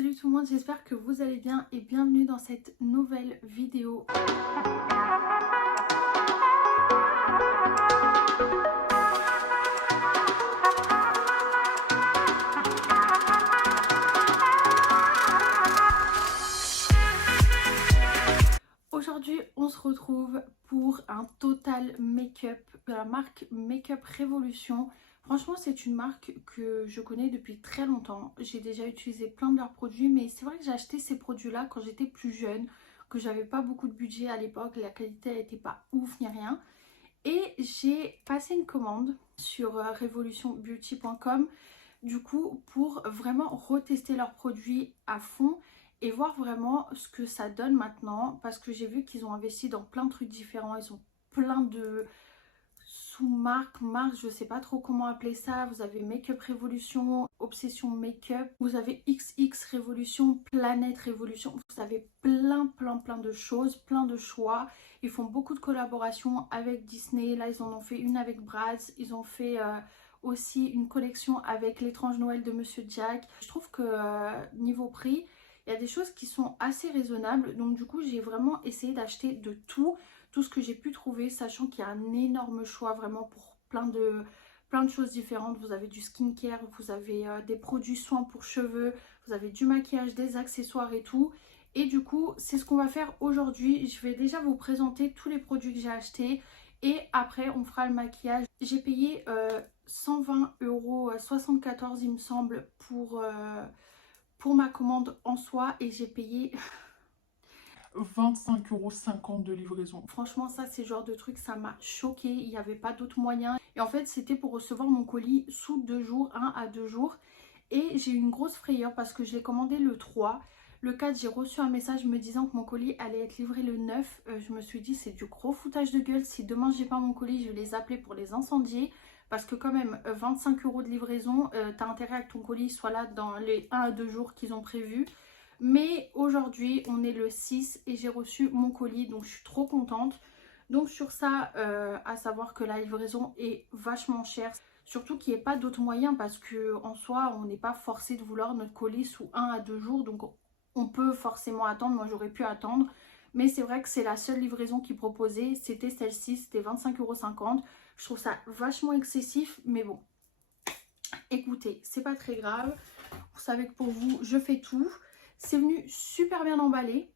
Salut tout le monde, j'espère que vous allez bien et bienvenue dans cette nouvelle vidéo. Aujourd'hui, on se retrouve pour un total make-up de la marque Make-up Révolution. Franchement, c'est une marque que je connais depuis très longtemps. J'ai déjà utilisé plein de leurs produits, mais c'est vrai que j'ai acheté ces produits-là quand j'étais plus jeune, que j'avais pas beaucoup de budget à l'époque, la qualité n'était pas ouf ni rien. Et j'ai passé une commande sur revolutionbeauty.com du coup pour vraiment retester leurs produits à fond et voir vraiment ce que ça donne maintenant, parce que j'ai vu qu'ils ont investi dans plein de trucs différents. Ils ont plein de sous-marques, marques, je sais pas trop comment appeler ça. Vous avez Make-up Révolution, Obsession Make-up, vous avez XX Révolution, Planète Révolution. Vous avez plein de choses, plein de choix. Ils font beaucoup de collaborations avec Disney. Là, ils en ont fait une avec Bratz. Ils ont fait aussi une collection avec L'étrange Noël de Monsieur Jack. Je trouve que niveau prix, il y a des choses qui sont assez raisonnables. Donc du coup, j'ai vraiment essayé d'acheter de tout ce que j'ai pu trouver, sachant qu'il y a un énorme choix vraiment pour plein de choses différentes. Vous avez du skincare, vous avez des produits soins pour cheveux, vous avez du maquillage, des accessoires et tout. Et du coup, c'est ce qu'on va faire aujourd'hui. Je vais déjà vous présenter tous les produits que j'ai achetés et après on fera le maquillage. J'ai payé 120,74 € il me semble pour ma commande en soi, et j'ai payé 25,50 € de livraison. Franchement, ça c'est le genre de truc, ça m'a choqué. Il n'y avait pas d'autre moyen. Et en fait, c'était pour recevoir mon colis sous 2 jours, 1 à 2 jours. Et j'ai eu une grosse frayeur parce que je l'ai commandé le 3. Le 4, j'ai reçu un message me disant que mon colis allait être livré le 9. Je me suis dit, c'est du gros foutage de gueule. Si demain j'ai pas mon colis, je vais les appeler pour les incendier. Parce que quand même, 25 € de livraison, t'as intérêt à que ton colis soit là dans les 1 à 2 jours qu'ils ont prévus. Mais aujourd'hui, on est le 6 et j'ai reçu mon colis, donc je suis trop contente. Donc sur ça, à savoir que la livraison est vachement chère. Surtout qu'il n'y ait pas d'autres moyens, parce qu'en soi, on n'est pas forcé de vouloir notre colis sous 1 à 2 jours. Donc on peut forcément attendre, moi j'aurais pu attendre. Mais c'est vrai que c'est la seule livraison qu'ils proposaient, c'était celle-ci, c'était 25,50 €. Je trouve ça vachement excessif, mais bon. Écoutez, c'est pas très grave. Vous savez que pour vous, je fais tout. C'est venu super bien emballé.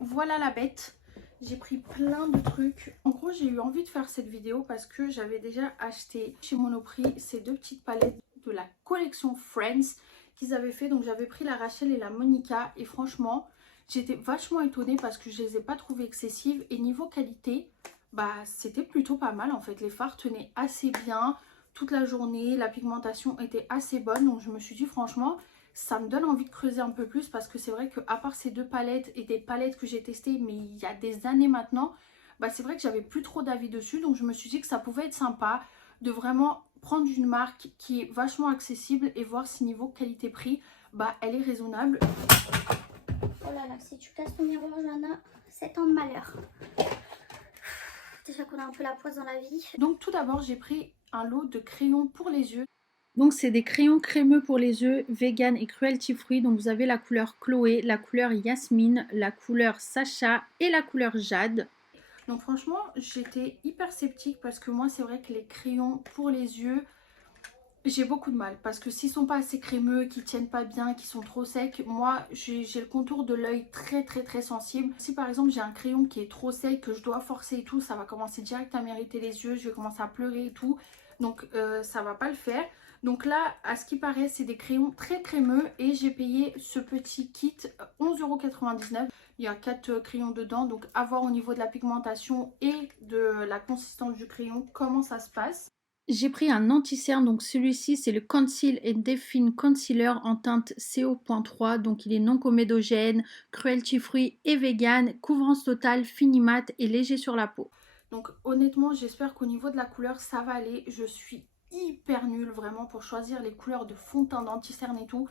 Voilà la bête. J'ai pris plein de trucs. En gros, j'ai eu envie de faire cette vidéo parce que j'avais déjà acheté chez Monoprix ces deux petites palettes de la collection Friends qu'ils avaient fait. Donc j'avais pris la Rachel et la Monica. Et franchement, j'étais vachement étonnée parce que je les ai pas trouvées excessives. Et niveau qualité, bah c'était plutôt pas mal en fait. Les fards tenaient assez bien toute la journée. La pigmentation était assez bonne. Donc je me suis dit franchement, ça me donne envie de creuser un peu plus, parce que c'est vrai que à part ces deux palettes et des palettes que j'ai testées mais il y a des années maintenant, bah c'est vrai que j'avais plus trop d'avis dessus. Donc je me suis dit que ça pouvait être sympa de vraiment prendre une marque qui est vachement accessible et voir si niveau qualité-prix, bah elle est raisonnable. Oh là là, si tu casses ton miroir, Johanna, 7 ans de malheur. Déjà qu'on a un peu la poisse dans la vie. Donc tout d'abord, j'ai pris un lot de crayons pour les yeux. Donc c'est des crayons crémeux pour les yeux, vegan et cruelty free. Donc vous avez la couleur Chloé, la couleur Yasmine, la couleur Sacha et la couleur Jade. Donc franchement, j'étais hyper sceptique parce que moi c'est vrai que les crayons pour les yeux, j'ai beaucoup de mal, parce que s'ils sont pas assez crémeux, qu'ils tiennent pas bien, qu'ils sont trop secs, moi j'ai le contour de l'œil très sensible. Si par exemple j'ai un crayon qui est trop sec, que je dois forcer et tout, ça va commencer direct à m'irriter les yeux, je vais commencer à pleurer et tout. Donc ça va pas le faire. Donc là, à ce qui paraît, c'est des crayons très crémeux et j'ai payé ce petit kit 11,99 €. Il y a 4 crayons dedans, donc à voir au niveau de la pigmentation et de la consistance du crayon comment ça se passe. J'ai pris un anti-cerne, donc celui-ci c'est le Conceal and Define Concealer en teinte CO.3, donc il est non comédogène, cruelty free et vegan, couvrance totale, fini mat et léger sur la peau. Donc honnêtement, j'espère qu'au niveau de la couleur ça va aller. Je suis hyper nulle vraiment pour choisir les couleurs de fond de teint, d'anti-cerne et tout.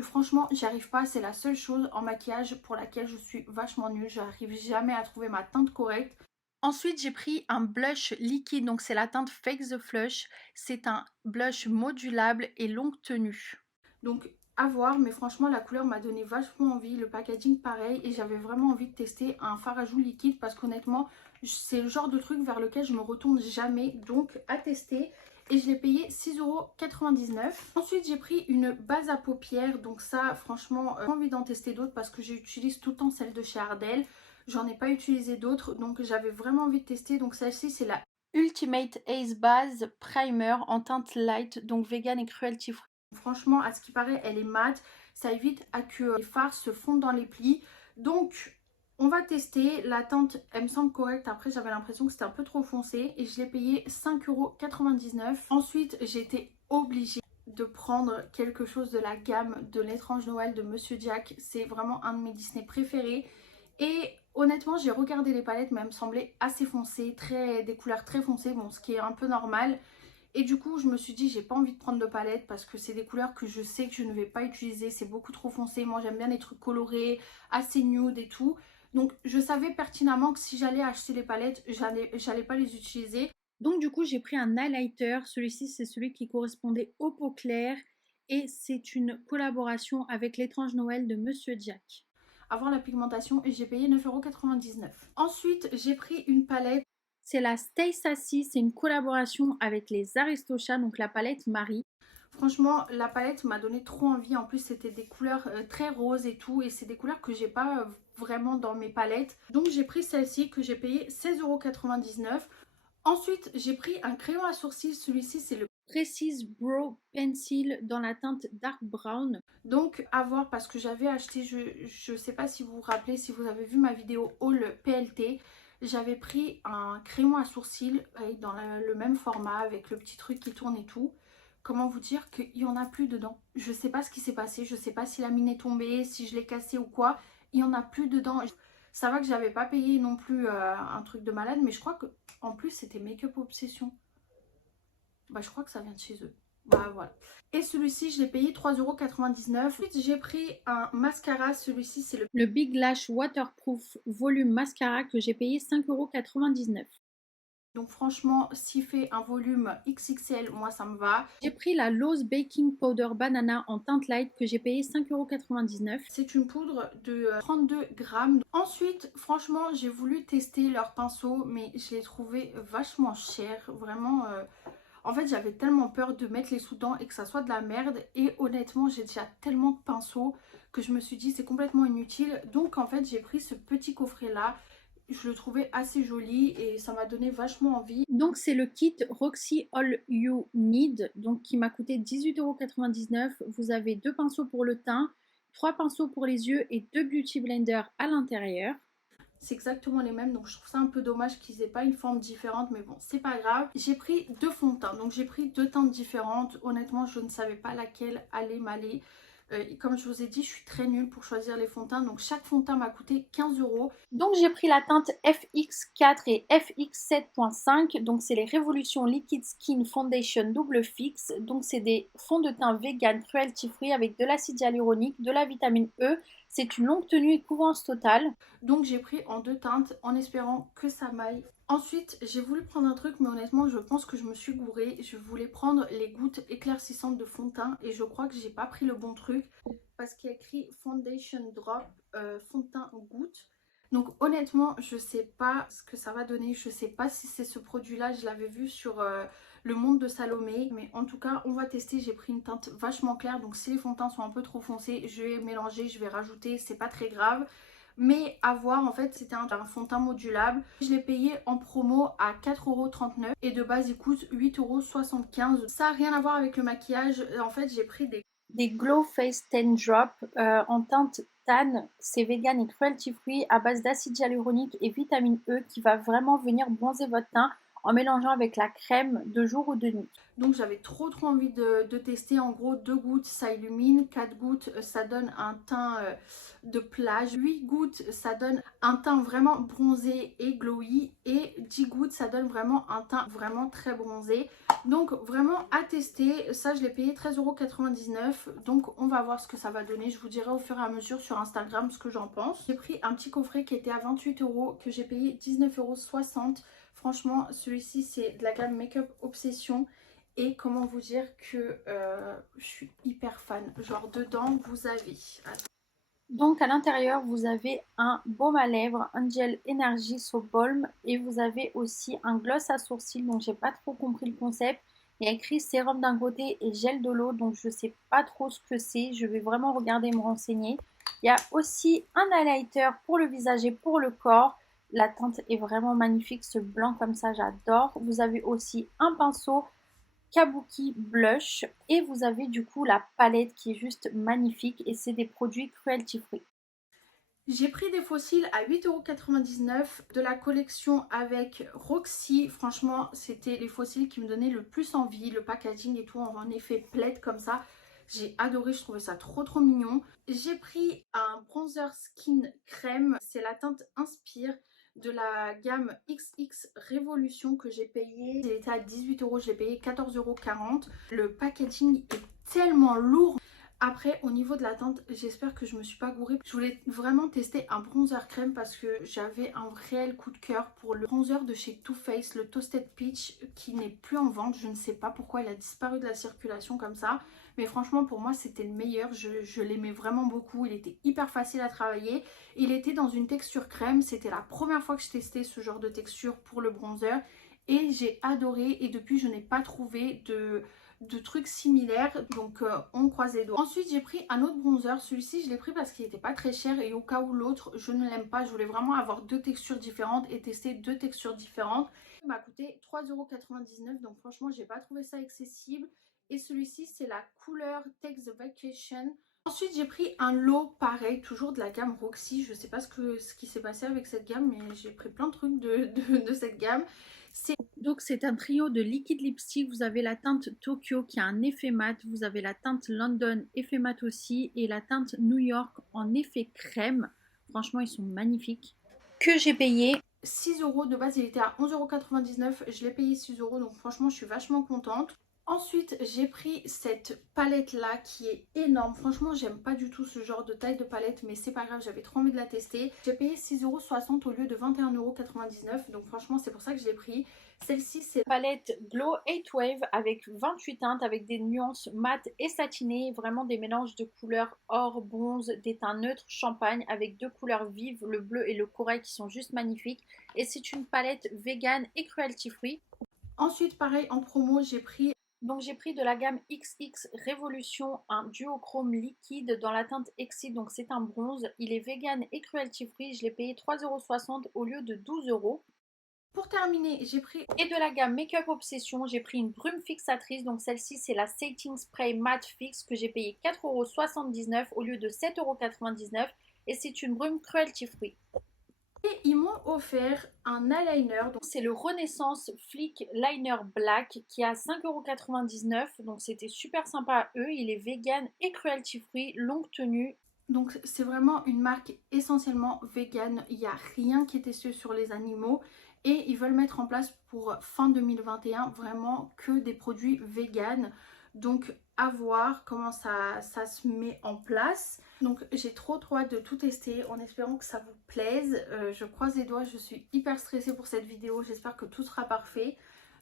Franchement, j'y arrive pas, c'est la seule chose en maquillage pour laquelle je suis vachement nulle. J'arrive jamais à trouver ma teinte correcte. Ensuite, j'ai pris un blush liquide, donc c'est la teinte Fake the Flush. C'est un blush modulable et longue tenue. Donc à voir, mais franchement la couleur m'a donné vachement envie, le packaging pareil, et j'avais vraiment envie de tester un fard à joues liquide parce qu'honnêtement c'est le genre de truc vers lequel je me retourne jamais, donc à tester. Et je l'ai payé 6,99 €. Ensuite j'ai pris une base à paupières, donc ça franchement j'ai envie d'en tester d'autres parce que j'utilise tout le temps celle de chez Ardell. J'en ai pas utilisé d'autres, donc j'avais vraiment envie de tester. Donc celle-ci c'est la Ultimate Ace Base Primer en teinte light, donc vegan et cruelty free. Franchement, à ce qui paraît, elle est mate. Ça évite à que les fards se fondent dans les plis. Donc, on va tester. La teinte, elle me semble correcte. Après, j'avais l'impression que c'était un peu trop foncé. Et je l'ai payé 5,99 €. Ensuite, j'ai été obligée de prendre quelque chose de la gamme de l'étrange Noël de Monsieur Jack. C'est vraiment un de mes Disney préférés. Et honnêtement, j'ai regardé les palettes, mais elles me semblaient assez foncées, des couleurs très foncées, bon, ce qui est un peu normal. Et du coup, je me suis dit, j'ai pas envie de prendre de palette parce que c'est des couleurs que je sais que je ne vais pas utiliser. C'est beaucoup trop foncé. Moi, j'aime bien les trucs colorés, assez nude et tout. Donc, je savais pertinemment que si j'allais acheter les palettes, j'allais pas les utiliser. Donc, du coup, j'ai pris un highlighter. Celui-ci, c'est celui qui correspondait aux peaux claires. Et c'est une collaboration avec l'étrange Noël de Monsieur Jack. Avoir la pigmentation et j'ai payé 9,99 €. Ensuite, j'ai pris une palette. C'est la Stay Sassy, c'est une collaboration avec les Aristochats, donc la palette Marie. Franchement, la palette m'a donné trop envie. En plus, c'était des couleurs très roses et tout. Et c'est des couleurs que j'ai pas vraiment dans mes palettes. Donc, j'ai pris celle-ci que j'ai payé 16,99 €. Ensuite, j'ai pris un crayon à sourcils. Celui-ci, c'est le Precise Brow Pencil dans la teinte Dark Brown. Donc, à voir parce que j'avais acheté, je sais pas si vous vous rappelez, si vous avez vu ma vidéo haul PLT. J'avais pris un crayon à sourcils dans le même format avec le petit truc qui tourne et tout. Comment vous dire qu'il n'y en a plus dedans. Je sais pas ce qui s'est passé, je sais pas si la mine est tombée, si je l'ai cassé ou quoi. Il n'y en a plus dedans. Ça va que j'avais pas payé non plus un truc de malade, mais je crois que en plus c'était Make-up Obsession. Bah je crois que ça vient de chez eux. Bah voilà. Et celui-ci je l'ai payé 3,99 €. Ensuite j'ai pris un mascara. Celui-ci c'est le Big Lash Waterproof Volume Mascara que j'ai payé 5,99 €. Donc franchement, s'il fait un volume XXL, moi ça me va. J'ai pris la Lowe's Baking Powder Banana en teinte light que j'ai payé 5,99 €. C'est une poudre de 32 grammes. Ensuite, franchement, j'ai voulu tester leurs pinceaux, mais je les trouvais vachement chers. Vraiment, en fait, j'avais tellement peur de mettre les sous-dents et que ça soit de la merde. Et honnêtement, j'ai déjà tellement de pinceaux que je me suis dit c'est complètement inutile. Donc en fait, j'ai pris ce petit coffret-là. Je le trouvais assez joli et ça m'a donné vachement envie. Donc c'est le kit Roxy All You Need, donc qui m'a coûté 18,99 €. Vous avez 2 pinceaux pour le teint, 3 pinceaux pour les yeux et 2 beauty blenders à l'intérieur. C'est exactement les mêmes, donc je trouve ça un peu dommage qu'ils aient pas une forme différente, mais bon, c'est pas grave. J'ai pris 2 fonds de teint, donc j'ai pris 2 teintes différentes. Honnêtement, je ne savais pas laquelle allait m'aller. Comme je vous ai dit, je suis très nulle pour choisir les fonds de teint. Donc chaque fond de teint m'a coûté 15 €. Donc j'ai pris la teinte FX4 et FX7.5. Donc c'est les Révolution Liquid Skin Foundation Double Fix. Donc c'est des fonds de teint vegan cruelty free avec de l'acide hyaluronique, de la vitamine E. C'est une longue tenue et couvrance totale. Donc j'ai pris en 2 teintes en espérant que ça m'aille. Ensuite, j'ai voulu prendre un truc, mais honnêtement, je pense que je me suis gourée. Je voulais prendre les gouttes éclaircissantes de fond de teint et je crois que j'ai pas pris le bon truc parce qu'il y a écrit Foundation Drop, fond de teint gouttes. Donc honnêtement, je sais pas ce que ça va donner. Je sais pas si c'est ce produit-là. Je l'avais vu sur le Monde de Salomé. Mais en tout cas, on va tester. J'ai pris une teinte vachement claire. Donc si les fonds de teint sont un peu trop foncés, je vais mélanger, je vais rajouter. C'est pas très grave. Mais à voir, en fait, c'était un fond de teint modulable. Je l'ai payé en promo à 4,39 € et de base, il coûte 8,75 €. Ça n'a rien à voir avec le maquillage. En fait, j'ai pris des Glow Face Tan Drop en teinte tan. C'est vegan et cruelty free à base d'acide hyaluronique et vitamine E qui va vraiment venir bronzer votre teint en mélangeant avec la crème de jour ou de nuit. Donc j'avais trop envie de tester. En gros, 2 gouttes ça illumine, 4 gouttes ça donne un teint de plage, 8 gouttes ça donne un teint vraiment bronzé et glowy et 10 gouttes ça donne vraiment un teint vraiment très bronzé. Donc vraiment à tester. Ça je l'ai payé 13,99 €. Donc on va voir ce que ça va donner. Je vous dirai au fur et à mesure sur Instagram ce que j'en pense. J'ai pris un petit coffret qui était à 28 € que j'ai payé 19,60 €. Franchement celui-ci c'est de la gamme Make-up Obsession. Et comment vous dire que je suis hyper fan. Genre dedans, vous avez... Donc à l'intérieur, vous avez un baume à lèvres, un gel Energy So Balm et vous avez aussi un gloss à sourcils. Donc j'ai pas trop compris le concept. Il y a écrit sérum d'un côté et gel de l'autre. Donc je sais pas trop ce que c'est. Je vais vraiment regarder et me renseigner. Il y a aussi un highlighter pour le visage et pour le corps. La teinte est vraiment magnifique. Ce blanc comme ça, j'adore. Vous avez aussi un pinceau Kabuki Blush et vous avez du coup la palette qui est juste magnifique et c'est des produits cruelty free. J'ai pris des fossiles à 8,99 € de la collection avec Roxy. Franchement, c'était les fossiles qui me donnaient le plus envie. Le packaging et tout en effet plaid comme ça. J'ai adoré, je trouvais ça trop mignon. J'ai pris un bronzer skin crème. C'est la teinte Inspire de la gamme XX Révolution que j'ai payé. Il était à 18 €, je l'ai payé 14,40 €. Le packaging est tellement lourd. Après, au niveau de la teinte, j'espère que je me suis pas gourée. Je voulais vraiment tester un bronzer crème parce que j'avais un réel coup de cœur pour le bronzer de chez Too Faced, le Toasted Peach, qui n'est plus en vente. Je ne sais pas pourquoi il a disparu de la circulation comme ça. Mais franchement, pour moi, c'était le meilleur. Je l'aimais vraiment beaucoup. Il était hyper facile à travailler. Il était dans une texture crème. C'était la première fois que je testais ce genre de texture pour le bronzer. Et j'ai adoré. Et depuis, je n'ai pas trouvé de trucs similaires, donc on croise les doigts. Ensuite j'ai pris un autre bronzer, celui-ci je l'ai pris parce qu'il n'était pas très cher et au cas où l'autre je ne l'aime pas, je voulais vraiment avoir deux textures différentes et tester deux textures différentes. Il m'a coûté 3,99 €, donc franchement j'ai pas trouvé ça excessif. Et celui-ci c'est la couleur Take the Vacation. Ensuite j'ai pris un lot pareil, toujours de la gamme Roxy. Je sais pas ce qui s'est passé avec cette gamme, mais j'ai pris plein de trucs de cette gamme. Donc c'est un trio de liquide lipstick. Vous avez la teinte Tokyo qui a un effet mat. Vous avez la teinte London effet mat aussi. Et la teinte New York en effet crème. Franchement, ils sont magnifiques. Que j'ai payé 6 €. De base il était à 11,99 €. Je l'ai payé 6 €. Donc franchement je suis vachement contente. Ensuite j'ai pris cette palette là qui est énorme. Franchement j'aime pas du tout ce genre de taille de palette. Mais c'est pas grave, j'avais trop envie de la tester. J'ai payé 6,60 € au lieu de 21,99 €. Donc franchement c'est pour ça que je l'ai pris. Celle-ci c'est la palette Glow 8 Wave avec 28 teintes, avec des nuances mat et satinées. Vraiment des mélanges de couleurs or, bronze, des teints neutres, champagne, avec deux couleurs vives, le bleu et le corail qui sont juste magnifiques. Et c'est une palette vegan et cruelty free. Ensuite pareil en promo j'ai pris... Donc j'ai pris de la gamme XX Révolution un duochrome liquide dans la teinte Exit, donc c'est un bronze. Il est vegan et cruelty free. Je l'ai payé 3,60 € au lieu de 12 €. Pour terminer, j'ai pris... Et de la gamme Make-up Obsession, j'ai pris une brume fixatrice. Donc celle-ci, c'est la Setting Spray Matte Fix que j'ai payé 4,79 € au lieu de 7,99 €. Et c'est une brume cruelty free. Et ils m'ont offert un eyeliner. Donc c'est le Renaissance Flick Liner Black qui a 5,99 €. Donc c'était super sympa à eux. Il est vegan et cruelty free, longue tenue. Donc c'est vraiment une marque essentiellement vegan. Il n'y a rien qui est testé sur les animaux. Et ils veulent mettre en place pour fin 2021 vraiment que des produits vegan. Donc à voir comment ça se met en place. Donc j'ai trop hâte de tout tester en espérant que ça vous plaise. Je croise les doigts, je suis hyper stressée pour cette vidéo. J'espère que tout sera parfait.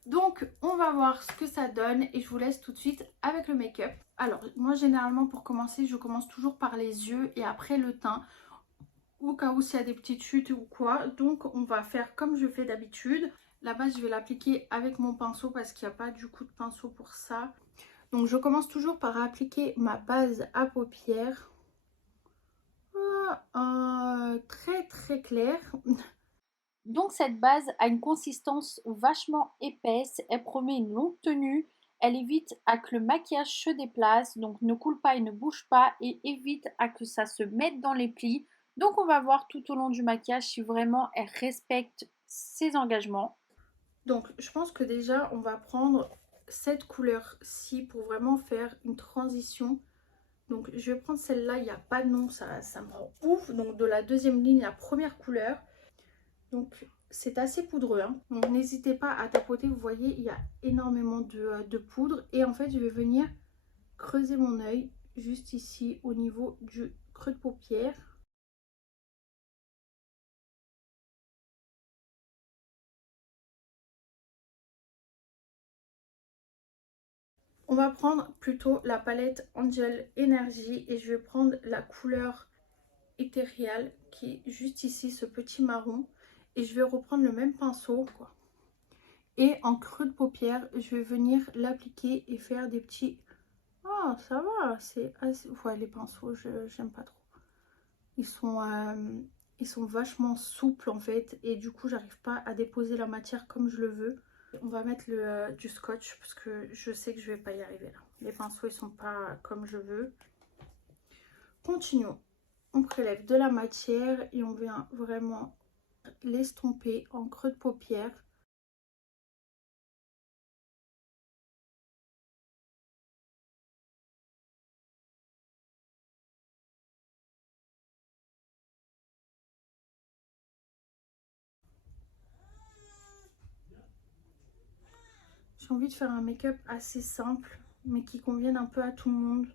Donc on va voir ce que ça donne et je vous laisse tout de suite avec le make-up. Alors moi généralement pour commencer je commence toujours par les yeux et après le teint, au cas où s'il y a des petites chutes ou quoi. Donc on va faire comme je fais d'habitude. La base je vais l'appliquer avec mon pinceau parce qu'il n'y a pas du coup de pinceau pour ça. Donc je commence toujours par appliquer ma base à paupières. Très claire. Donc cette base a une consistance vachement épaisse, elle promet une longue tenue, elle évite à que le maquillage se déplace, donc ne coule pas et ne bouge pas, et évite à que ça se mette dans les plis. Donc on va voir tout au long du maquillage si vraiment elle respecte ses engagements. Donc je pense que déjà on va prendre cette couleur-ci pour vraiment faire une transition. Donc je vais prendre celle-là, il n'y a pas de nom, ça me rend ouf. Donc de la deuxième ligne, la première couleur. Donc c'est assez poudreux, hein. Donc n'hésitez pas à tapoter, vous voyez il y a énormément de poudre. Et en fait je vais venir creuser mon œil juste ici au niveau du creux de paupière. On va prendre plutôt la palette Angel Energy et je vais prendre la couleur Ethereal qui est juste ici, ce petit marron. Et je vais reprendre le même pinceau, quoi. Et en creux de paupière, je vais venir l'appliquer et faire des petits... Oh, ça va, c'est assez... Ouais, les pinceaux, j'aime pas trop. Ils sont vachement souples en fait et du coup j'arrive pas à déposer la matière comme je le veux. On va mettre du scotch parce que je sais que je vais pas y arriver là. Les pinceaux ils sont pas comme je veux. Continuons. On prélève de la matière et on vient vraiment l'estomper en creux de paupière. J'ai envie de faire un make-up assez simple mais qui convienne un peu à tout le monde.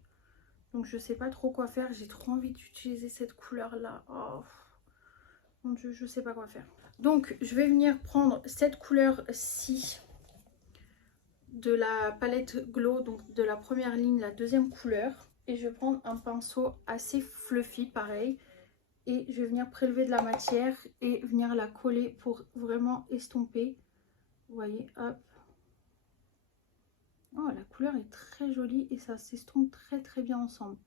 Donc je sais pas trop quoi faire. J'ai trop envie d'utiliser cette couleur là. Oh mon dieu, je sais pas quoi faire. Donc je vais venir prendre cette couleur-ci de la palette Glow, donc de la première ligne, la deuxième couleur. Et je vais prendre un pinceau assez fluffy pareil. Et je vais venir prélever de la matière et venir la coller pour vraiment estomper. Vous voyez, hop. Oh, la couleur est très jolie et ça s'estompe très très bien ensemble.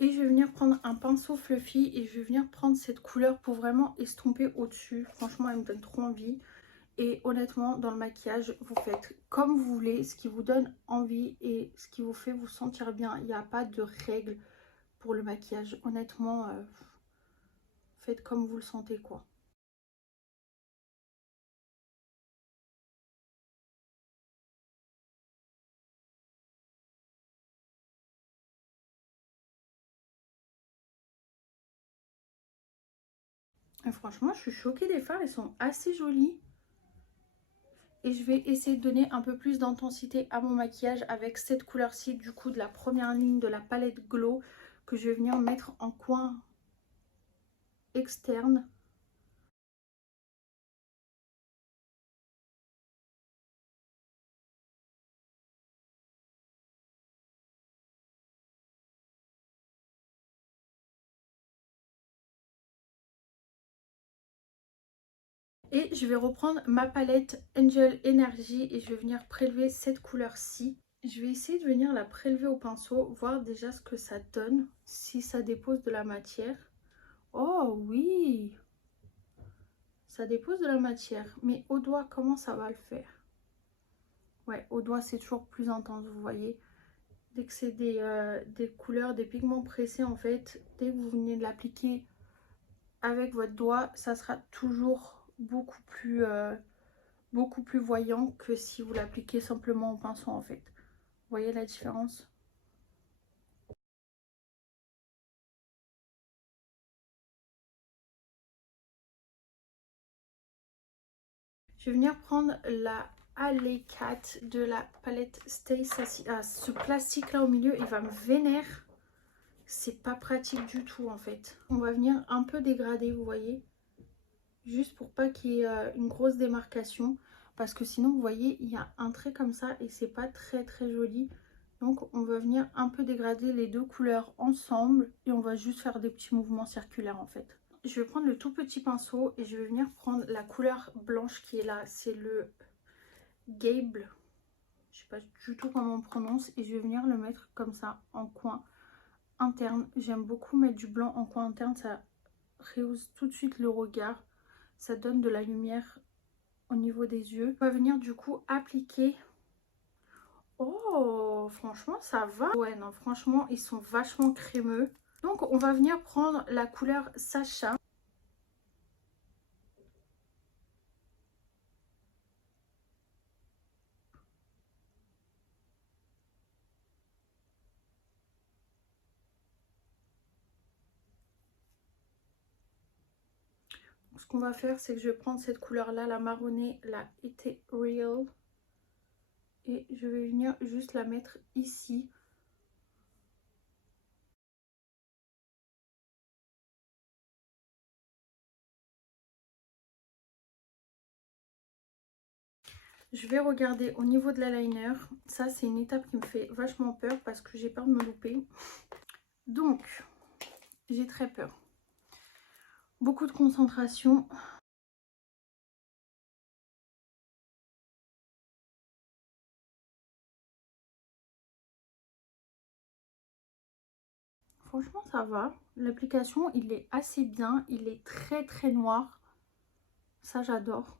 Et je vais venir prendre un pinceau fluffy et je vais venir prendre cette couleur pour vraiment estomper au-dessus. Franchement, elle me donne trop envie. Et honnêtement, dans le maquillage, vous faites comme vous voulez, ce qui vous donne envie et ce qui vous fait vous sentir bien. Il n'y a pas de règles pour le maquillage. Honnêtement, faites comme vous le sentez, quoi. Et franchement, je suis choquée des fards, ils sont assez jolis. Et je vais essayer de donner un peu plus d'intensité à mon maquillage avec cette couleur-ci, du coup, de la première ligne de la palette Glow, que je vais venir mettre en coin externe. Et je vais reprendre ma palette Angel Energy et je vais venir prélever cette couleur-ci. Je vais essayer de venir la prélever au pinceau, voir déjà ce que ça donne, si ça dépose de la matière. Oh oui, ça dépose de la matière, mais au doigt, comment ça va le faire? Ouais, au doigt, c'est toujours plus intense, vous voyez. Dès que c'est des couleurs, des pigments pressés, en fait, dès que vous venez de l'appliquer avec votre doigt, ça sera toujours beaucoup plus voyant que si vous l'appliquez simplement au pinceau, en fait. Vous voyez la différence? Je vais venir prendre la Alley 4 de la palette Stay Sassy. Ah, ce plastique là au milieu, il va me vénère. C'est pas pratique du tout en fait. On va venir un peu dégrader, vous voyez. Juste pour pas qu'il y ait une grosse démarcation. Parce que sinon, vous voyez, il y a un trait comme ça et c'est pas très très joli. Donc on va venir un peu dégrader les deux couleurs ensemble. Et on va juste faire des petits mouvements circulaires en fait. Je vais prendre le tout petit pinceau et je vais venir prendre la couleur blanche qui est là. C'est le Gable. Je sais pas du tout comment on prononce. Et je vais venir le mettre comme ça en coin interne. J'aime beaucoup mettre du blanc en coin interne. Ça rehausse tout de suite le regard. Ça donne de la lumière au niveau des yeux. On va venir du coup appliquer. Oh, franchement, ça va. Ouais, non, franchement, ils sont vachement crémeux. Donc, on va venir prendre la couleur Sacha. ce qu'on va faire, c'est que je vais prendre cette couleur-là, la marronnée, la Ethereal. Et je vais venir juste la mettre ici. Je vais regarder au niveau de l'eyeliner. Ça, c'est une étape qui me fait vachement peur parce que j'ai peur de me louper. Donc, j'ai très peur. Beaucoup de concentration. Franchement, ça va. L'application, il est assez bien. Il est très très noir. Ça, j'adore.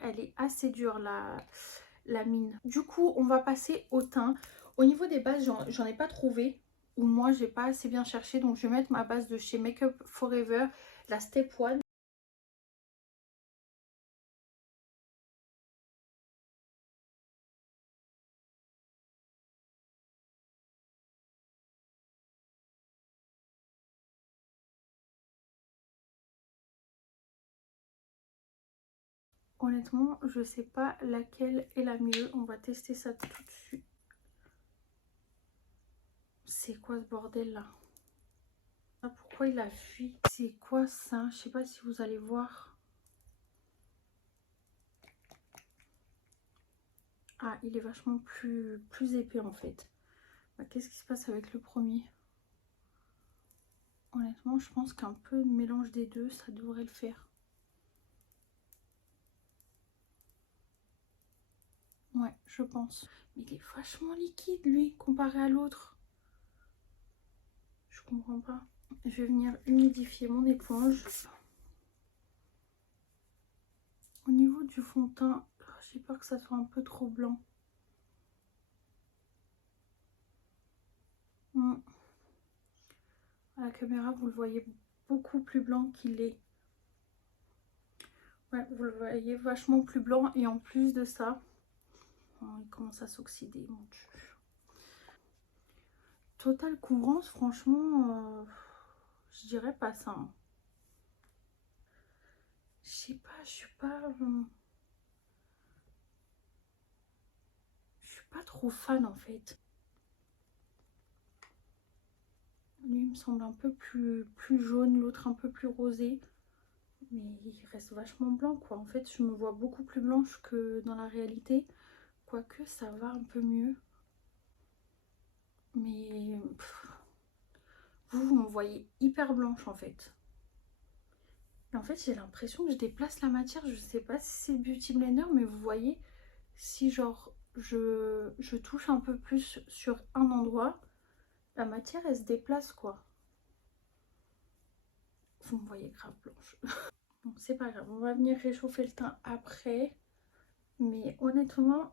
Elle est assez dure, la mine. Du coup, on va passer au teint. Au niveau des bases, j'en ai pas trouvé. Ou moi, j'ai pas assez bien cherché. Donc, je vais mettre ma base de chez Make Up Forever, la Step One. Honnêtement, je sais pas laquelle est la mieux. On va tester ça tout de suite. C'est quoi ce bordel là? Ah, pourquoi il a fui? C'est quoi ça? Je sais pas si vous allez voir. Ah, il est vachement plus épais en fait. Bah, qu'est-ce qui se passe avec le premier? Honnêtement, je pense qu'un peu de mélange des deux, ça devrait le faire. Ouais, je pense. Mais il est vachement liquide lui, comparé à l'autre. Je comprends pas. Je vais venir humidifier mon éponge. Au niveau du fond de teint, j'ai peur que ça soit un peu trop blanc. À la caméra, vous le voyez beaucoup plus blanc qu'il est. Ouais, vous le voyez vachement plus blanc. Et en plus de ça, oh, il commence à s'oxyder, mon Dieu. Totale couvrance, franchement, je dirais pas ça. Hein. Je sais pas, je suis pas trop fan en fait. Lui il me semble un peu plus jaune, l'autre un peu plus rosé. Mais il reste vachement blanc quoi. En fait, je me vois beaucoup plus blanche que dans la réalité. Quoique ça va un peu mieux. Mais vous me voyez hyper blanche en fait. Et en fait, j'ai l'impression que je déplace la matière. Je sais pas si c'est Beauty Blender, mais vous voyez, si genre je touche un peu plus sur un endroit, la matière elle se déplace quoi. Vous me voyez grave blanche. Bon, c'est pas grave, on va venir réchauffer le teint après. Mais honnêtement,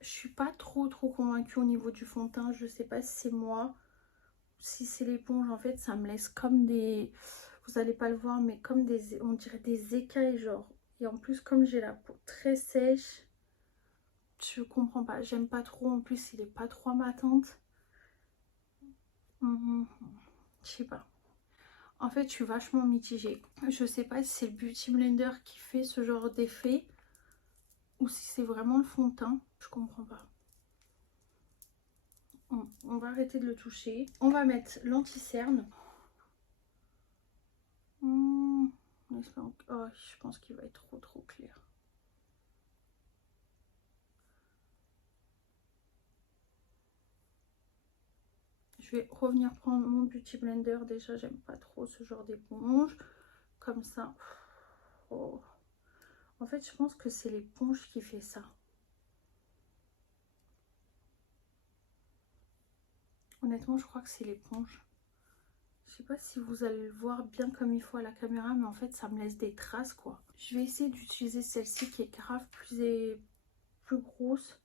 je suis pas trop convaincue au niveau du fond de teint. Je sais pas si c'est moi, si c'est l'éponge. En fait, ça me laisse comme des... Vous allez pas le voir, mais comme des... On dirait des écailles genre. Et en plus, comme j'ai la peau très sèche, je comprends pas. J'aime pas trop. En plus, il est pas trop à ma teinte. Je sais pas. En fait, je suis vachement mitigée. Je sais pas si c'est le Beauty Blender qui fait ce genre d'effet ou si c'est vraiment le fond de teint. Je comprends pas. On va arrêter de le toucher. On va mettre l'anti-cerne. Oh, je pense qu'il va être trop clair. Je vais revenir prendre mon Beauty Blender. Déjà, j'aime pas trop ce genre d'éponge. Comme ça. Oh. En fait, je pense que c'est l'éponge qui fait ça. Honnêtement, je crois que c'est l'éponge. Je sais pas si vous allez le voir bien comme il faut à la caméra, mais en fait, ça me laisse des traces, quoi. Je vais essayer d'utiliser celle-ci qui est grave plus grosse.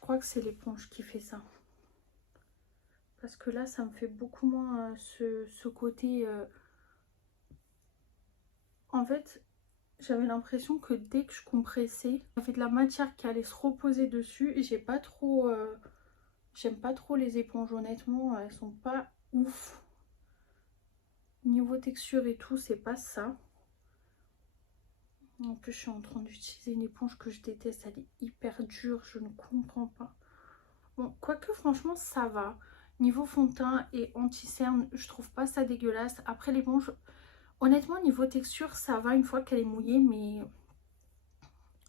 crois que c'est l'éponge qui fait ça. Parce que là, ça me fait beaucoup moins ce côté... En fait, j'avais l'impression que dès que je compressais, il y avait de la matière qui allait se reposer dessus. Et j'ai pas trop... J'aime pas trop les éponges, honnêtement. Elles sont pas ouf. Niveau texture et tout, c'est pas ça. En plus, je suis en train d'utiliser une éponge que je déteste. Elle est hyper dure, je ne comprends pas. Bon, quoique franchement, ça va. Niveau fond de teint et anti-cerne, je trouve pas ça dégueulasse. Après l'éponge, honnêtement, niveau texture, ça va une fois qu'elle est mouillée. Mais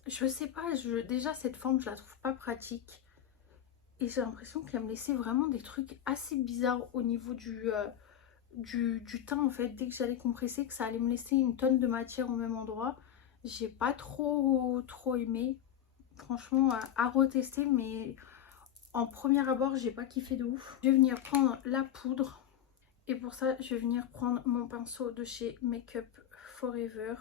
je sais pas, déjà cette forme, je la trouve pas pratique. Et j'ai l'impression qu'elle me laissait vraiment des trucs assez bizarres au niveau du teint en fait. Dès que j'allais compresser, que ça allait me laisser une tonne de matière au même endroit. J'ai pas trop aimé. Franchement, à retester, mais en premier abord, j'ai pas kiffé de ouf. Je vais venir prendre la poudre. Et pour ça, je vais venir prendre mon pinceau de chez Make Up Forever.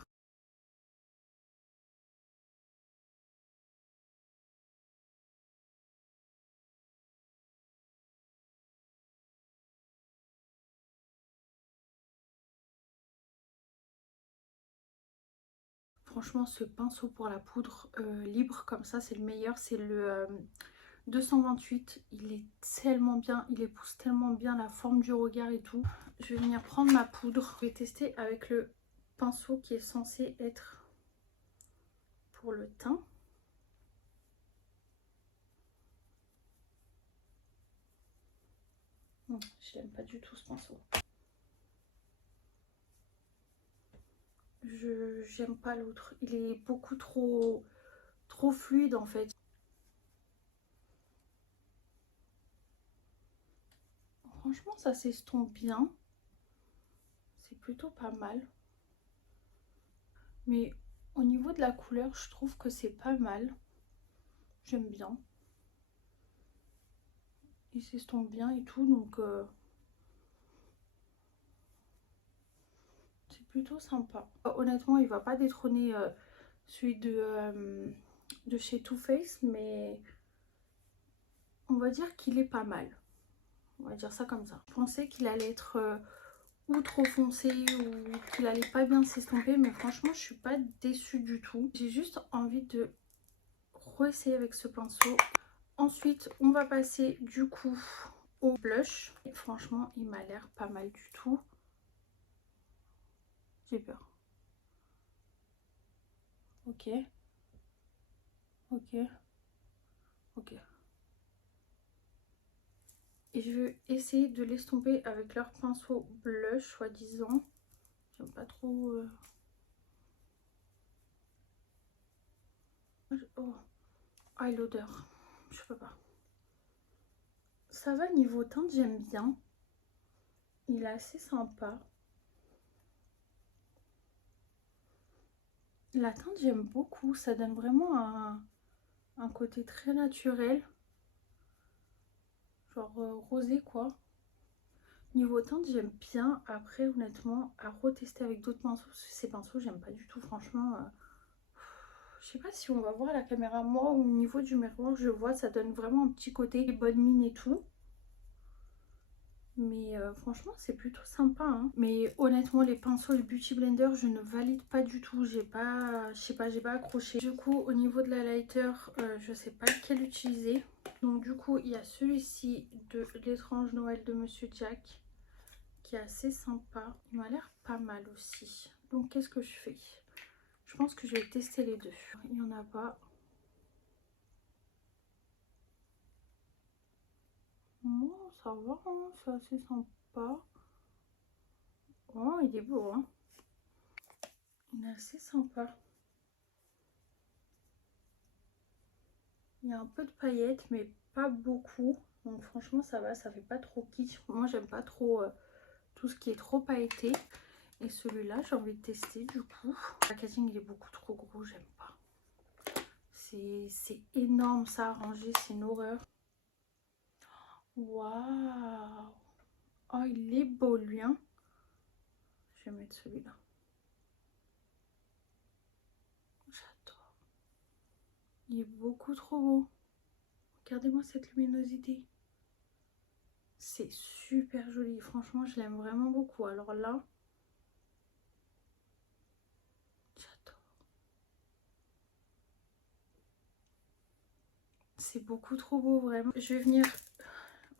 Franchement, ce pinceau pour la poudre libre comme ça, c'est le meilleur. C'est le 228. Il est tellement bien, il épouse tellement bien la forme du regard et tout. Je vais venir prendre ma poudre. Je vais tester avec le pinceau qui est censé être pour le teint. Je n'aime pas du tout ce pinceau. J'aime pas l'autre. Il est beaucoup trop fluide en fait. Franchement, ça s'estompe bien. C'est plutôt pas mal. Mais au niveau de la couleur, je trouve que c'est pas mal. J'aime bien. Il s'estompe bien et tout, donc c'est plutôt sympa. Honnêtement, il va pas détrôner celui de chez Too Faced, mais on va dire qu'il est pas mal. On va dire ça comme ça. Je pensais qu'il allait être ou trop foncé ou qu'il allait pas bien s'estomper, mais franchement, je suis pas déçue du tout. J'ai juste envie de re-essayer avec ce pinceau. Ensuite, on va passer du coup au blush. Et franchement, il m'a l'air pas mal du tout. J'ai peur. Ok. Ok. Ok. Et je vais essayer de l'estomper avec leur pinceau blush, soi-disant. J'aime pas trop... Oh. Ah, l'odeur. Je peux pas. Ça va niveau teinte, j'aime bien. Il est assez sympa. La teinte, j'aime beaucoup. Ça donne vraiment un côté très naturel. Genre rosé, quoi. Niveau teinte, j'aime bien. Après, honnêtement, à retester avec d'autres pinceaux. Parce que ces pinceaux, j'aime pas du tout. Franchement, je sais pas si on va voir à la caméra. Moi, au niveau du miroir, je vois, ça donne vraiment un petit côté bonne mine et tout. Mais franchement, c'est plutôt sympa. Hein. Mais honnêtement, les pinceaux et Beauty Blender, je ne valide pas du tout. J'ai pas, je sais pas, j'ai pas accroché. Du coup, au niveau de la lighter, je sais pas lequel utiliser. Donc du coup, il y a celui-ci de l'étrange Noël de Monsieur Jack, qui est assez sympa. Il m'a l'air pas mal aussi. Donc qu'est-ce que je fais? Je pense que je vais tester les deux. Il n'y en a pas. Bon, ça va, hein, c'est assez sympa. Oh, il est beau, hein. Il est assez sympa. Il y a un peu de paillettes, mais pas beaucoup. Donc franchement, ça va, ça fait pas trop kitsch. Moi, j'aime pas trop tout ce qui est trop pailleté. Et celui-là, j'ai envie de tester du coup. Le packaging, il est beaucoup trop gros, j'aime pas. C'est énorme ça à ranger, c'est une horreur. Waouh! Oh, il est beau lui, hein. Je vais mettre celui-là. J'adore. Il est beaucoup trop beau. Regardez-moi cette luminosité. C'est super joli. Franchement, je l'aime vraiment beaucoup. Alors là, j'adore. C'est beaucoup trop beau, vraiment. Je vais venir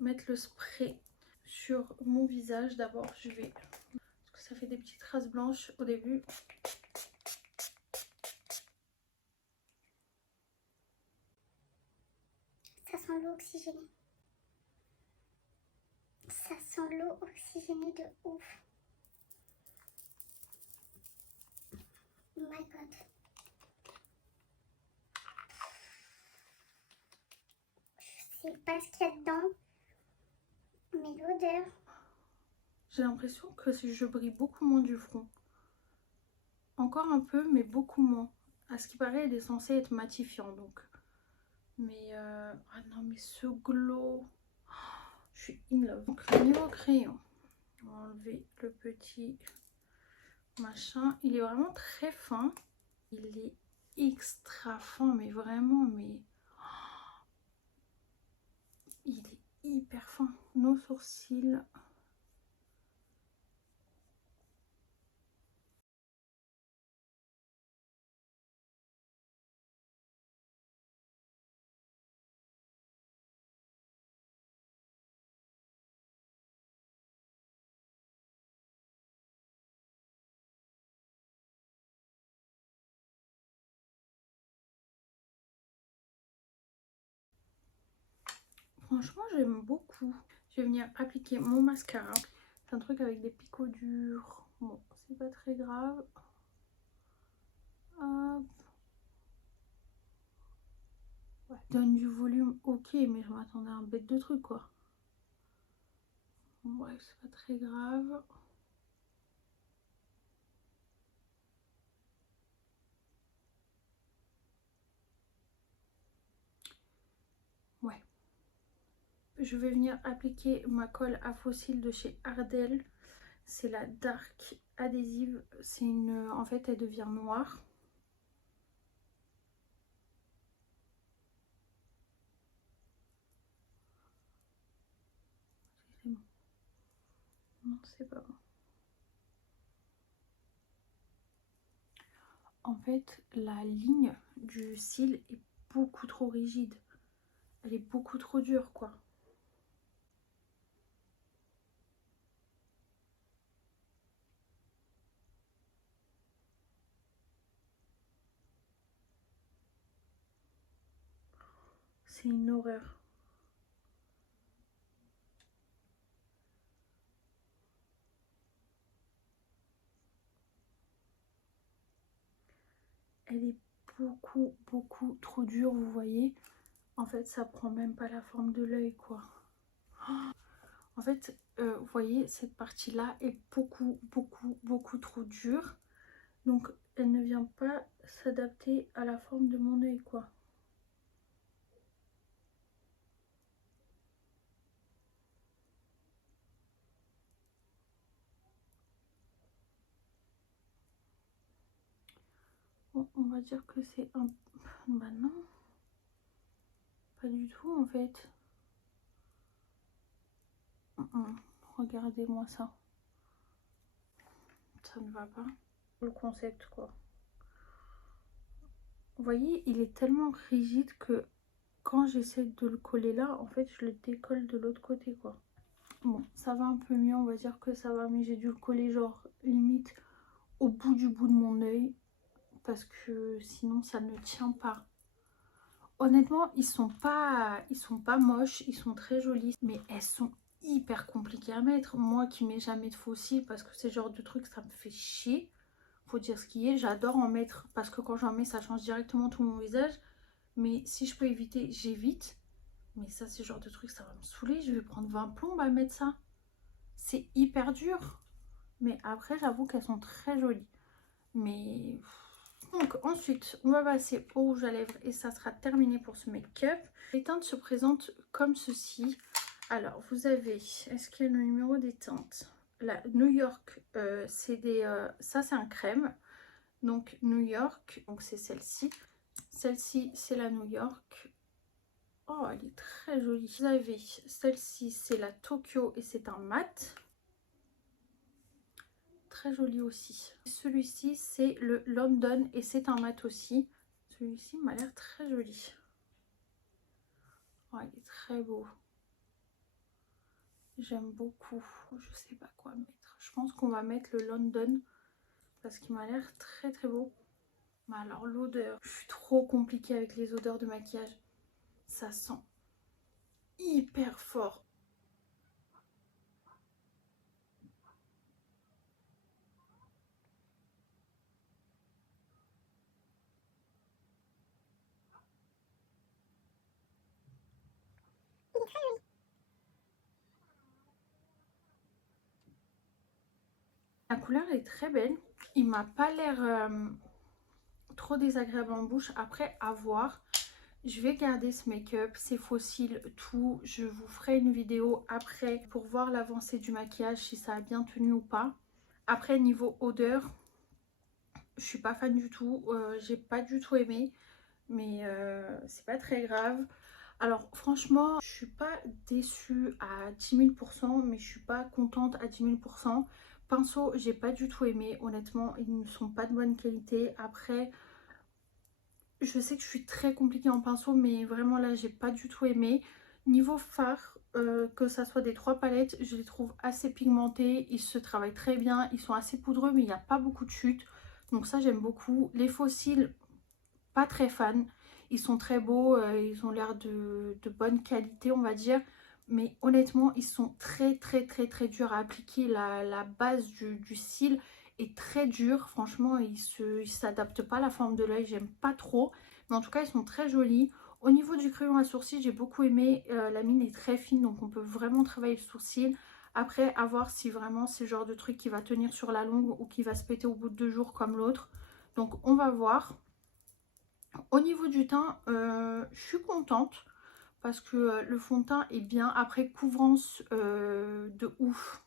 mettre le spray sur mon visage. D'abord, je vais... Parce que ça fait des petites traces blanches au début. Ça sent l'eau oxygénée. Ça sent l'eau oxygénée de ouf. Oh my god. Je sais pas ce qu'il y a dedans, mais l'odeur. J'ai l'impression que je brille beaucoup moins du front. Encore un peu, mais beaucoup moins. À ce qui paraît, elle est censée être matifiant, donc. Mais ah non, mais ce glow, je suis in love. Donc niveau crayon, on va enlever le petit machin. Il est vraiment très fin. Il est extra fin, mais vraiment, mais il est hyper fin. Nos sourcils. Franchement, j'aime beaucoup. Je vais venir appliquer mon mascara. C'est un truc avec des picots durs. Bon, c'est pas très grave. Hop. Ouais. Donne du volume, ok, mais je m'attendais à un bête de truc, quoi. Bon, bref, c'est pas très grave. Ouais. Je vais venir appliquer ma colle à fossiles de chez Ardell. C'est la Dark Adhésive. C'est une... En fait, elle devient noire. C'est bon. Non, c'est pas bon. En fait, la ligne du cil est beaucoup trop rigide. Elle est beaucoup trop dure, quoi. C'est une horreur. Elle est beaucoup trop dure, vous voyez. En fait, ça prend même pas la forme de l'œil, quoi. En fait, vous voyez, cette partie-là est beaucoup trop dure. Donc, elle ne vient pas s'adapter à la forme de mon œil, quoi. Bon, on va dire que c'est un... Bah non. Pas du tout, en fait. Regardez-moi ça. Ça ne va pas. Le concept, quoi. Vous voyez, il est tellement rigide que quand j'essaie de le coller là, en fait, je le décolle de l'autre côté, quoi. Bon, ça va un peu mieux, on va dire que ça va, mais j'ai dû le coller genre limite au bout de mon œil parce que sinon ça ne tient pas. Honnêtement, ils sont pas moches, ils sont très jolis, mais elles sont hyper compliquées à mettre. Moi qui mets jamais de faux cils parce que c'est genre de truc, ça me fait chier. Faut dire ce qui est, j'adore en mettre parce que quand j'en mets, ça change directement tout mon visage. Mais si je peux éviter, j'évite. Mais ça, c'est le genre de truc, ça va me saouler. Je vais prendre 20 plombes à mettre ça. C'est hyper dur. Mais après, j'avoue qu'elles sont très jolies. Mais... Donc ensuite, on va passer au rouge à lèvres et ça sera terminé pour ce make-up. Les teintes se présentent comme ceci. Alors, vous avez... Est-ce qu'il y a le numéro des teintes? La New York, c'est des... ça, c'est un crème. Donc, New York, donc c'est celle-ci. Celle-ci, c'est la New York. Oh, elle est très jolie. Vous avez celle-ci, c'est la Tokyo et c'est un mat. Très joli aussi. Celui-ci, c'est le London et c'est un mat aussi. Celui-ci m'a l'air très joli. Oh, il est très beau. J'aime beaucoup. Je sais pas quoi mettre. Je pense qu'on va mettre le London parce qu'il m'a l'air très très beau. Mais alors l'odeur, je suis trop compliquée avec les odeurs de maquillage. Ça sent hyper fort. La couleur est très belle. Il m'a pas l'air trop désagréable en bouche. Après, à voir. Je vais garder ce make-up, ces fossiles, tout. Je vous ferai une vidéo après pour voir l'avancée du maquillage, si ça a bien tenu ou pas. Après, niveau odeur, je suis pas fan du tout. J'ai pas du tout aimé. Mais c'est pas très grave. Alors franchement, je suis pas déçue à 10 000 %, mais je suis pas contente à 10 000 %. Pinceau, j'ai pas du tout aimé. Honnêtement, ils ne sont pas de bonne qualité. Après, je sais que je suis très compliquée en pinceau, mais vraiment là, j'ai pas du tout aimé. Niveau fard, que ça soit des 3 palettes, je les trouve assez pigmentés. Ils se travaillent très bien. Ils sont assez poudreux, mais il n'y a pas beaucoup de chute. Donc ça, j'aime beaucoup. Les faux cils, pas très fan. Ils sont très beaux, ils ont l'air de bonne qualité, on va dire. Mais honnêtement, ils sont très très très très durs à appliquer. La base du cil est très dure. Franchement, ils s'adaptent pas à la forme de l'œil. J'aime pas trop. Mais en tout cas, ils sont très jolis. Au niveau du crayon à sourcils, j'ai beaucoup aimé. La mine est très fine, donc on peut vraiment travailler le sourcil. Après, à voir si vraiment c'est le genre de truc qui va tenir sur la longue ou qui va se péter au bout de 2 jours comme l'autre. Donc on va voir. Au niveau du teint, je suis contente parce que le fond de teint est bien. Après, couvrance de ouf,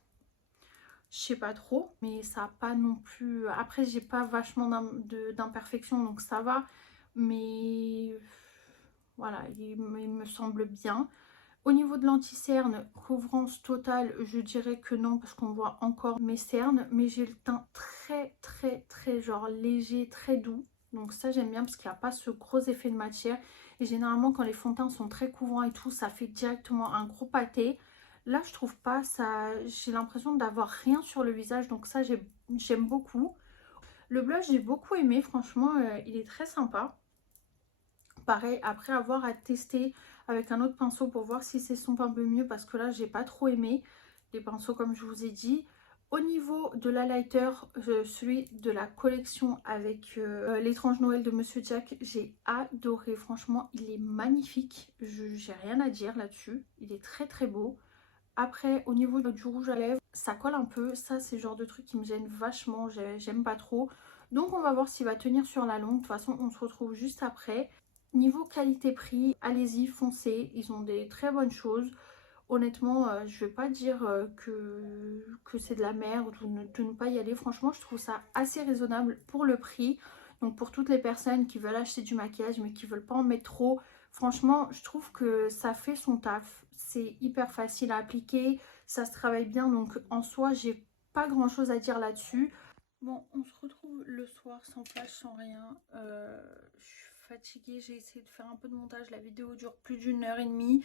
je sais pas trop, mais ça n'a pas non plus... Après, j'ai pas vachement d'imperfections, donc ça va. Mais voilà, il me semble bien. Au niveau de l'anti-cerne, couvrance totale, je dirais que non parce qu'on voit encore mes cernes. Mais j'ai le teint très très très genre léger, très doux. Donc ça j'aime bien parce qu'il n'y a pas ce gros effet de matière. Et généralement quand les fonds de teint sont très couvrants et tout, ça fait directement un gros pâté. Là je trouve pas, ça, j'ai l'impression d'avoir rien sur le visage. Donc ça j'aime beaucoup. Le blush j'ai beaucoup aimé, franchement il est très sympa. Pareil, après avoir à tester avec un autre pinceau pour voir si s'estompe un peu mieux parce que là j'ai pas trop aimé les pinceaux comme je vous ai dit. Au niveau de l'highlighter, celui de la collection avec l'étrange Noël de Monsieur Jack, j'ai adoré. Franchement, il est magnifique. J'ai rien à dire là-dessus. Il est très très beau. Après, au niveau du rouge à lèvres, ça colle un peu. Ça, c'est le genre de truc qui me gêne vachement. J'aime pas trop. Donc, on va voir s'il va tenir sur la longue. De toute façon, on se retrouve juste après. Niveau qualité-prix, allez-y, foncez. Ils ont des très bonnes choses. Honnêtement, je vais pas dire que c'est de la merde ou de ne pas y aller. Franchement, je trouve ça assez raisonnable pour le prix. Donc pour toutes les personnes qui veulent acheter du maquillage mais qui veulent pas en mettre trop, franchement, je trouve que ça fait son taf. C'est hyper facile à appliquer, ça se travaille bien. Donc en soi, j'ai pas grand chose à dire là-dessus. Bon, on se retrouve le soir sans flash, sans rien. Je suis fatiguée, j'ai essayé de faire un peu de montage. La vidéo dure plus d'1 h 30.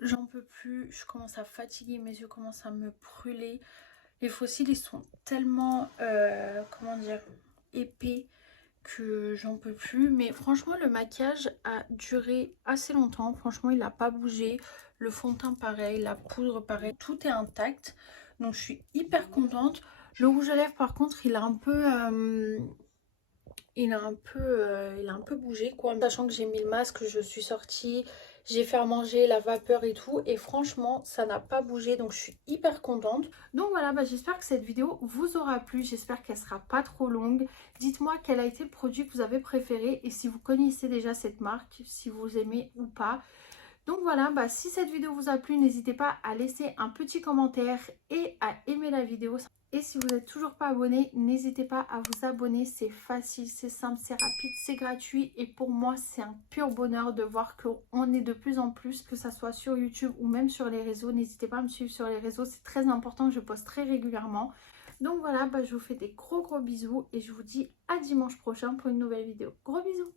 J'en peux plus, je commence à fatiguer, mes yeux commencent à me brûler. Les fossiles, ils sont tellement, comment dire, épais que j'en peux plus. Mais franchement, le maquillage a duré assez longtemps. Franchement, il n'a pas bougé. Le fond de teint, pareil. La poudre, pareil. Tout est intact. Donc, je suis hyper contente. Le rouge à lèvres, par contre, il a un peu... il a un peu bougé quoi, sachant que j'ai mis le masque, je suis sortie, j'ai fait à manger, la vapeur et tout, et franchement ça n'a pas bougé, donc je suis hyper contente. Donc voilà, j'espère que cette vidéo vous aura plu, j'espère qu'elle sera pas trop longue. Dites-moi quel a été le produit que vous avez préféré et si vous connaissez déjà cette marque, si vous aimez ou pas. Donc voilà, si cette vidéo vous a plu, n'hésitez pas à laisser un petit commentaire et à aimer la vidéo. Et si vous n'êtes toujours pas abonné, n'hésitez pas à vous abonner. C'est facile, c'est simple, c'est rapide, c'est gratuit. Et pour moi, c'est un pur bonheur de voir qu'on est de plus en plus, que ça soit sur YouTube ou même sur les réseaux. N'hésitez pas à me suivre sur les réseaux, c'est très important, je poste très régulièrement. Donc voilà, je vous fais des gros bisous et je vous dis à dimanche prochain pour une nouvelle vidéo. Gros bisous!